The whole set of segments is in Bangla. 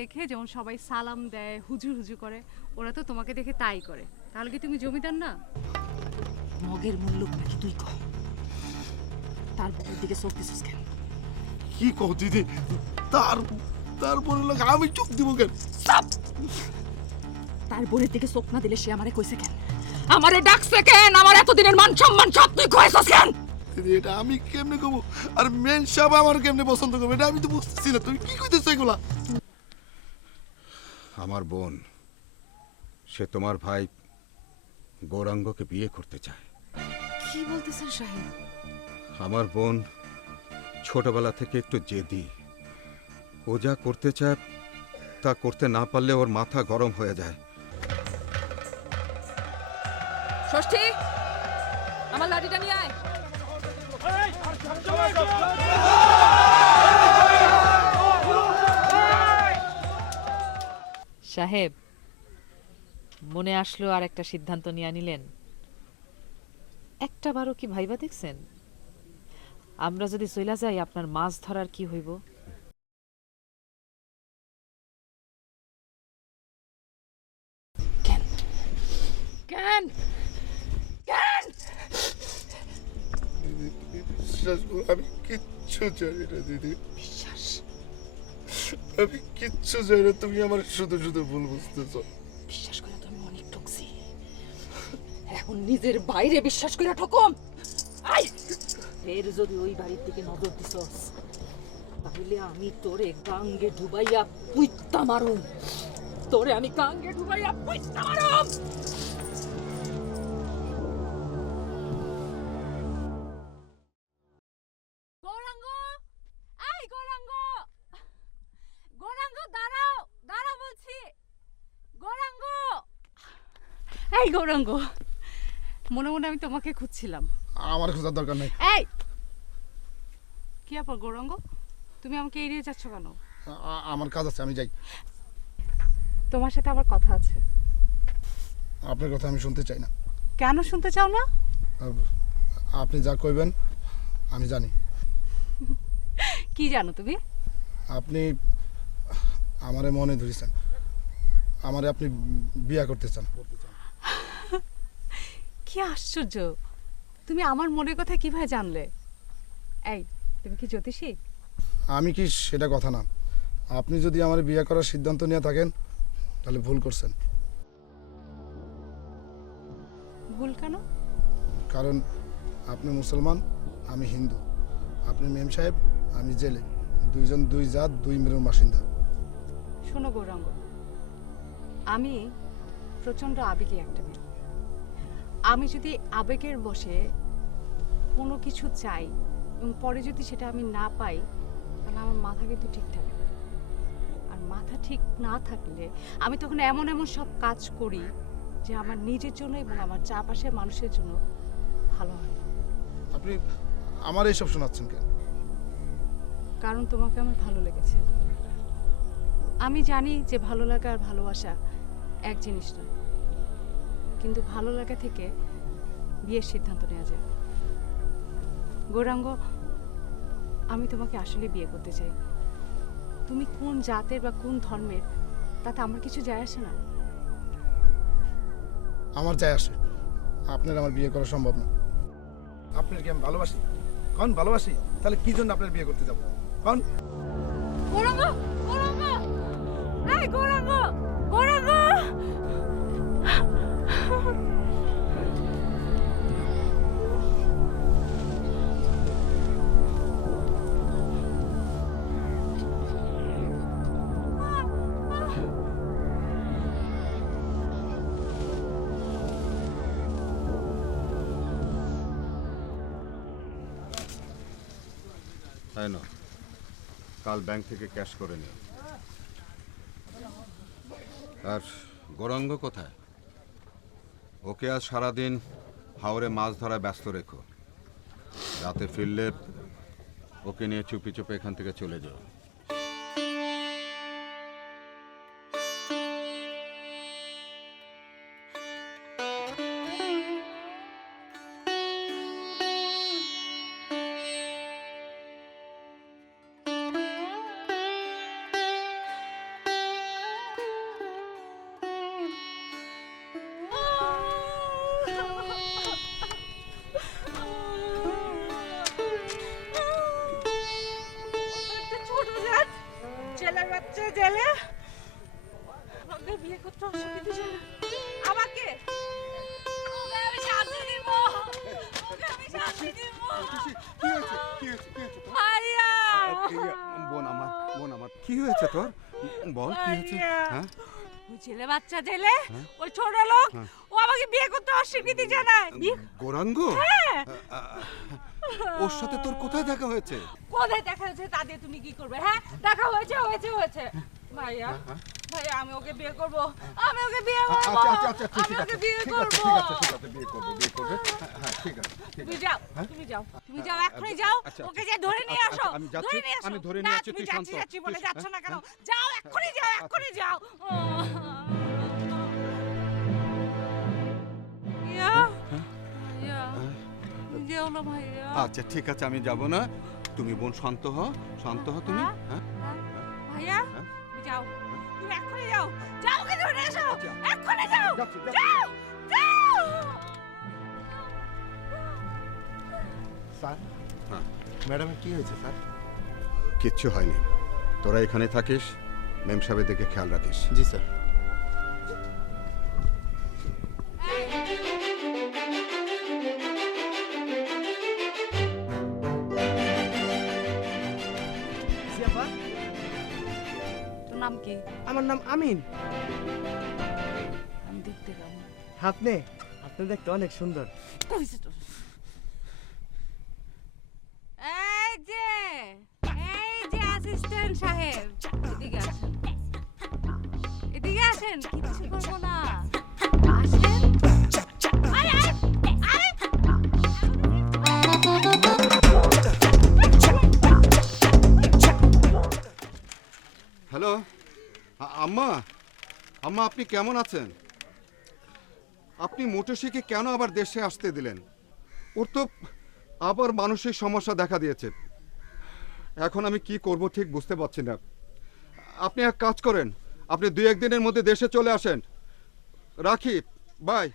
দেখে যেমন সবাই সালাম দেয় হুজুর হুজু করে ওরা তো তোমাকে দেখে তাই করে। তাহলে কি তুমি জমিদার না? মগের মূল্য নাকি তুই কহ তার বুকের দিকে চোখ দিছিস কেন? কি কও দিদি? তার তারপরে লোক আমি চোখ দিব কেন? তার বোনের দিকে চোখ না দিলে সে আমারে কইছে কেন? আমারে ডাকছে কেন? আমার এতদিনের মান সম্মান সব তুই কইছস কেন? দিদি এটা আমি কেমনে কব আর মেন সাহেব আমার কেমনে পছন্দ করবে? এটা আমি তো বুঝতেছি না। তুমি কি কইতেছো এগুলা? আমার বোন সে তোমার ভাই গৌরাঙ্গকে বিয়ে করতে চায়। কি বলতেছেন সাহেব আমার বোন ছোটবেলা থেকে একটু জেদি। ও যা করতে চায় তা করতে না পারলে ওর মাথা গরম হয়ে যায়। ষষ্ঠী আমার লাঠিটা নিয়ে আয়। সাহেব মনে আসলো আর একটা সিদ্ধান্ত নিয়ে নিলেন। একটা বারও কি ভাইবা দেখছেন? আমরা যদি চইলা যাই আপনার মাছ ধরার কি হইব? কেন? কেন? আমি কিচ্ছু জানি না দিদি। বিশ্বাস আমি কিচ্ছু জানি না, তুমি আমার শুধু শুধু ভুল বুঝতেছো। বিশ্বাস করে তো আমি অনেক ঠকছি এখন নিজের বাইরে বিশ্বাস করে ঠকম আই! ফের যদি ওই বাড়ির দিকে নজর দিছস তাহলে আমি তোরে গাঙ্গে ডুবাইয়া পুইত্তা মারুম। তোরে আমি গাঙ্গে ডুবাইয়া পুইত্তা মারুম। এই গৌরাঙ্গ। মনে মনে আমি তোমাকে খুঁজছিলাম। আমার খোঁজার দরকার নেই। এই! কি ব্যাপার গৌরাঙ্গ? তুমি আমাকে এড়িয়ে যাচ্ছ কেন? আমার কাজ আছে আমি যাই। তোমার সাথে আবার কথা আছে। আপনার কথা আমি শুনতে চাই না। কেন শুনতে চাও না? আপনি যা কইবেন আমি জানি। কি জানো তুমি? আপনি আমারে মনে ধরেছেন। আমারে আপনি বিয়া করতে চান। কি আশ্চর্য! তুমি আমার মনের কথা কীভাবে জানলে? এই তুমি কি জ্যোতিষী? আমি কি সেটা কথা না। আপনি যদি আমার বিয়ে করার সিদ্ধান্ত নিয়ে থাকেন তাহলে ভুল করছেন। ভুল কেন? কারণ আপনি মুসলমান আমি হিন্দু। আপনি মেম সাহেব আমি জেলে। দুইজন দুই জাত দুই মেরুর বাসিন্দা। শোনো গৌরাঙ্গ আমি প্রচণ্ড আবেগী একটা মেয়ে। আমি যদি আবেগের বসে কোনো কিছু চাই এবং পরে যদি সেটা আমি না পাই তাহলে আমার মাথা কিন্তু ঠিক থাকে না। আর মাথা ঠিক না থাকলে আমি তখন এমন এমন সব কাজ করি যে আমার নিজের জন্য এবং আমার চারপাশের মানুষের জন্য ভালো হয়। আপনি আমার এইসব শোনাচ্ছেন কেন কারণ তোমাকে আমার ভালো লেগেছে আমি জানি যে ভালো লাগা আর ভালোবাসা এক জিনিস নয় কিন্তু ভালো লাগা থেকে বিয়ের সিদ্ধান্ত নেওয়া যায়। গৌরাঙ্গ আমি তোমাকে আসলে বিয়ে করতে চাই। তুমি কোন জাতের বা কোন ধর্মের তাতে আমার কিছু যায় আসে না? আমার যায় আসে। আপনার আমার বিয়ে করা সম্ভব না। আপনার কি আমি ভালোবাসি। কন ভালোবাসি? তাহলে কি জন্য আপনার বিয়ে করতে যাব? কন? গৌরাঙ্গ গৌরাঙ্গ! এই গৌরাঙ্গ গৌরাঙ্গ! তাই না? কাল ব্যাংক থেকে ক্যাশ করে নিও আর গৌরাঙ্গ কোথায়? ওকে আজ সারাদিন হাওড়ে মাছ ধরায় ব্যস্ত রেখো। রাতে ফিরলে ওকে নিয়ে চুপি চুপি এখান থেকে চলে যাও। বল কি হয়েছে? হ্যাঁ? ওই ছেলে বাচ্চা ছেলে ওই ছোট লোক ও আমাকে বিয়ে করতে অস্বীকৃতি জানায়। গোরাঙ্গ? হ্যাঁ। ওর সাথে তোর কোথায় দেখা হয়েছে? কোথায় দেখা হয়েছে তা দিয়ে তুমি কি করবে হ্যাঁ? দেখা হয়েছে হয়েছে হয়েছে। ভাইয়া আমি ওকে বিয়ে করব। আমি ওকে বিয়ে করব। আচ্ছা আচ্ছা আচ্ছা ঠিক আছে বিয়ে ঠিক করব। ঠিক আছে ঠিক আছে বিয়ে করবে বিয়ে করবে। হ্যাঁ, হ্যাঁ ঠিক আছে তুমি যাও তুমি যাও তুমি যাও এখনই যাও। আচ্ছা, ওকে যে ধরে নিয়ে আচ্ছা, আসো আমি যাচ্ছি, ধরে নিয়ে আসো। আমি ধরে নিয়ে আসছি, তুই যাচ্ছি শান্ত। যাচ্ছি বলে যাচ্ছ না কেন? হ্যাঁ? যাও এখনই যাও এখনই যাও। ভাইয়া ভাইয়া যেও না ভাইয়া। আচ্ছা ঠিক আছে আমি যাব না। তুমি বোন শান্ত হও শান্ত হও তুমি। হ্যাঁ? ভাইয়া? হ্যাঁ? যাও। তুমি এক্ষুনি যাও। যাও কি ধরে এসো। এক্ষুনি যাও। যাও যাও। স্যার হ্যাঁ। ম্যাডামের কি হয়েছে স্যার? কিচ্ছু হয়নি। তোরা এখানে থাকিস মেম সাহেবের দিকে খেয়াল রাখিস। জি স্যার। আমিন আমি দেখতে আপনি আপনি দেখতে অনেক সুন্দর। কইছে তো আম্মা আপনি কেমন আছেন? আপনি মোটরসাইকে কেন আবার দেশে আসতে দিলেন? ওর তো আবার মানসিক সমস্যা দেখা দিয়েছে। এখন আমি কি করব ঠিক বুঝতে পারছি না। আপনি এক কাজ করেন, আপনি দু একদিনের মধ্যে দেশে চলে আসেন। রাখি, বাই।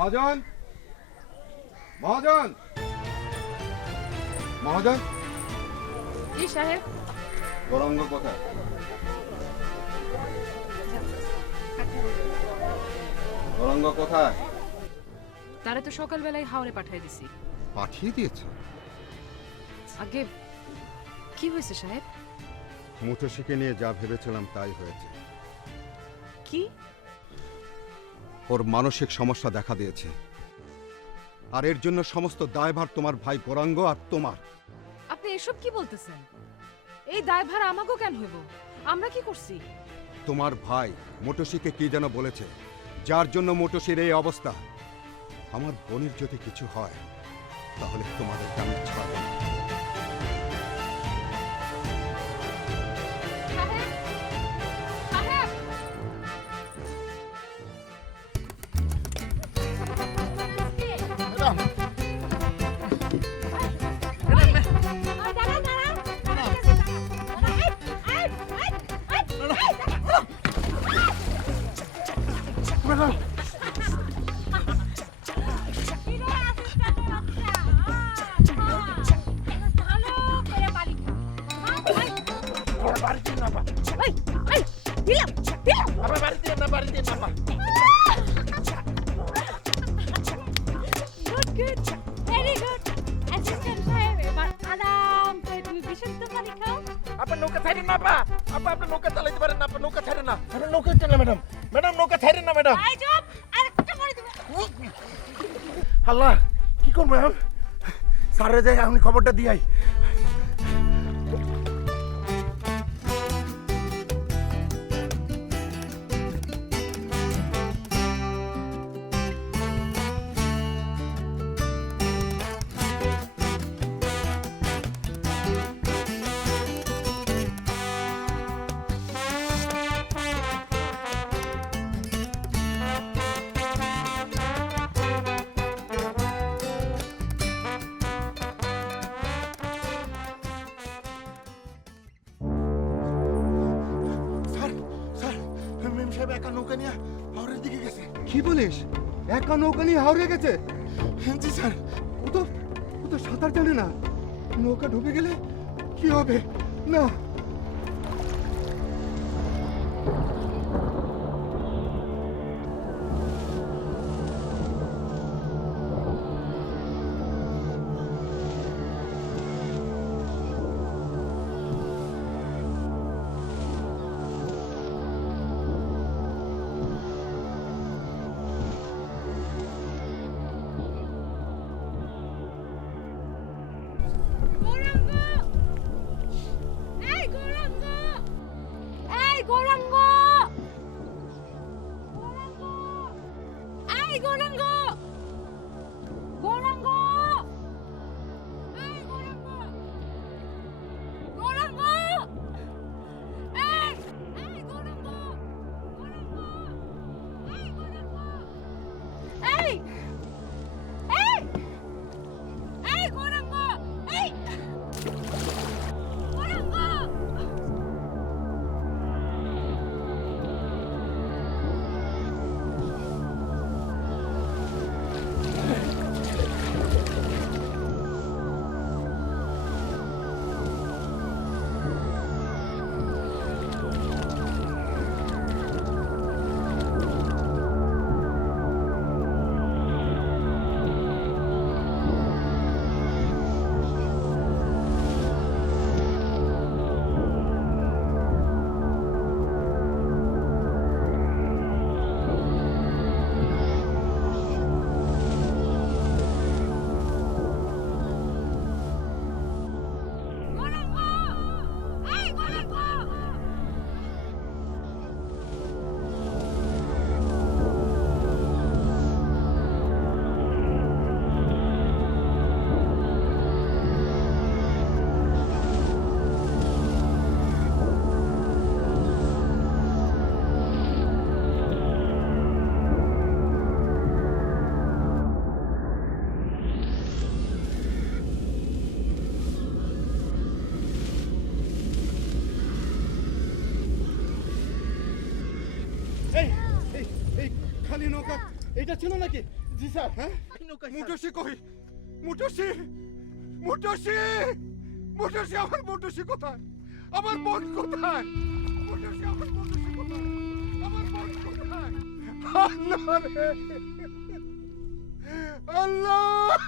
মহাজন? মহাজন? মহাজন? জি সাহেব। গৌরাঙ্গ কোথায়? গৌরাঙ্গ কোথায়? তারে তো সকালবেলায় হাওড়ে পাঠিয়ে দিছি। পাঠিয়ে দিয়েছ? আগে কি হয়েছে সাহেব? মুঠোশিকে নিয়ে যা ভেবেছিলাম তাই হয়েছে। কি? ওর মানসিক সমস্যা দেখা দিয়েছে। আর এর জন্য সমস্ত দায়ভার তোমার ভাই গৌরাঙ্গ আর তোমার। আপনি এসব কি বলতেছেন? এই দায়ভার আমাকেও কেন হইব? আমরা কি করছি? তোমার ভাই মোটসিকে কি যেন বলেছে যার জন্য মোটসির এই অবস্থা। আমার বোনের যদি কিছু হয় তাহলে তোমাদেরকে আমি ছাড়ব। নৌকা ছাড়েন না ম্যাডাম। আই জব আরেকটা করে দিবে। আল্লাহ কি করব এখন? স্যারের জায়গায় আপনি খবরটা দিয়াই। কি বলিস? একা নৌকা নিয়ে হাওড়ে গেছে? জি স্যার। ও তো ও তো সাঁতার জানে না। নৌকা ঢুকে গেলে কি হবে? না। এটা ছিল নাকি? জি স্যার। হ্যাঁ? মুটসি কই? মুটসি? মুটসি? মুটসি আমার মুটসি কোথায়? আমার বোন কোথায়? মুটসি আমার মুটসি কোথায়? আমার বোন কোথায়? আল্লাহ রে! আল্লাহ!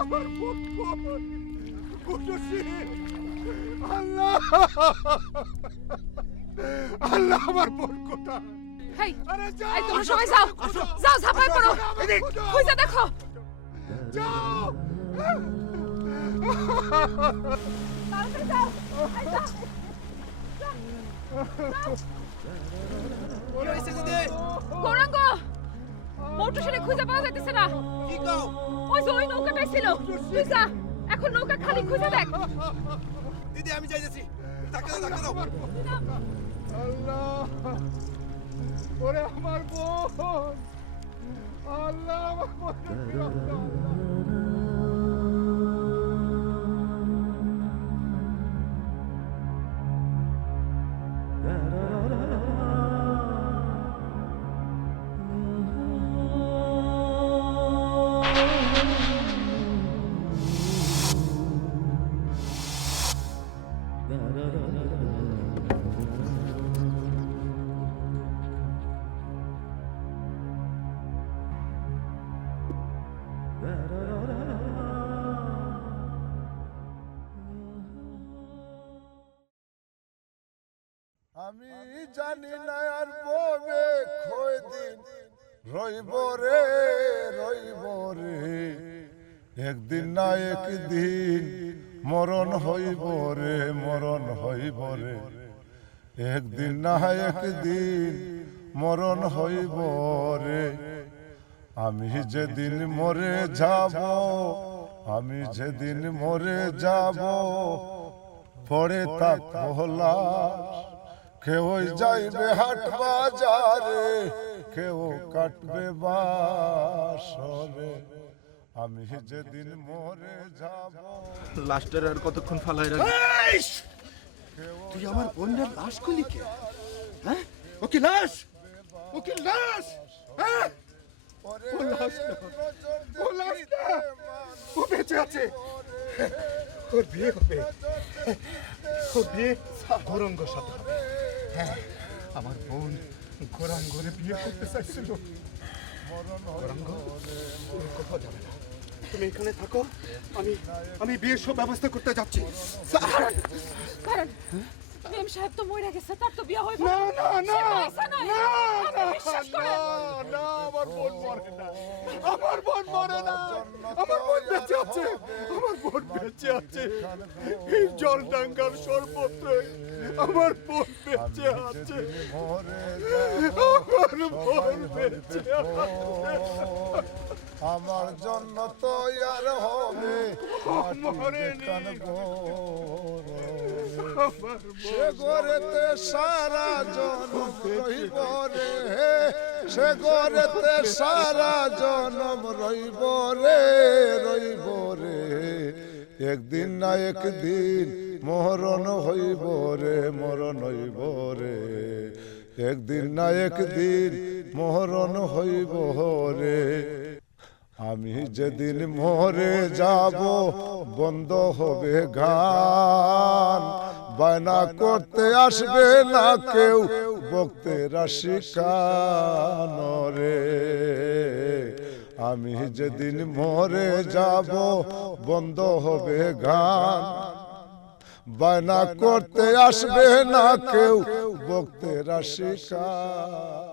আমার বোন কই? মুটসি! আল্লাহ! আল্লাহ আমার বোন কোথায়? হেই এই তোমরা সবাই যাও যাও ঝাঁপায় পড়ো। খুঁজে দেখো তাড়াতাড়ি যাও এই যাও গৌরাঙ্গ মোটরসাইকেল খুঁজে পাওয়া যাইতেছে না। কি কও? ওই যে ওই নৌকাটাই ছিল তুই যা এখন নৌকা খালি খুঁজে দেখ। দিদি আমি যাইতেছি। ধাক্কা দাও ধাক্কা দাও। আল্লাহ! ওরে আমার বোন আল্লাহ আমার আমি জানি না আর ববে খয় দিন। রইব রে রইব রে। একদিন না একদিন মরণ হইব রে, মরণ হইব রে। একদিন না একদিন মরণ হইব রে। আমি যেদিন মরে যাব, আমি যেদিন মরে যাব, পড়ে থাকব লাশ। কেউ যাইবে হাট বাজারে কেউ কাটবে বাসরে। আমি যেদিন মরে যাব লাস্টের আর কতক্ষণ ফালাই রাখবি? তুই আমার বোনের লাশ খুলি কে? হ্যাঁ? ও কি লাশ! ও কি লাশ! হ্যাঁ? ও লাশ না। ও লাশ না। ও বেঁচে আছে। ওর বিয়ে হবে। ওর বিয়ে গৌরঙ্গর সাথে হবে। হ্যাঁ আমার বোন ঘরে বিয়ে করতে চাইছিল। গৌরাঙ্গ তুমি কোথাও যাবে না। তুমি এখানে থাকো। আমি আমি বিয়ের সব ব্যবস্থা করতে যাচ্ছি। কারণ মেম সাহেব তো মরে গেছে তার তো বিয়ে হইব না না না। না? না না আমার বোন মরে না আমার বোন মরে না আমার বোন বেঁচে আছে আমার বোন বেঁচে আছে এই জলডাঙ্গার সর্বত্র আমার বোন বেঁচে আছে আমার বোন বেঁচে আছে আমার জন্য তো আর হবে মরেনি। সে গরেতে সারা জনম রইব রে। সে গরেতে সারা জনম রইব রে রইব রে। একদিন না একদিন মরণ হইব রে, মরণ হইব রে। একদিন না একদিন মরণ হইব রে। আমি যেদিন মরে যাব, বন্ধ হবে গান বায়না করতে আসবে না কেউ বক্তে শিকান রে। আমি যেদিন মরে যাব, বন্ধ হবে গান। বায়না করতে আসবে না কেউ বক্তে শিকার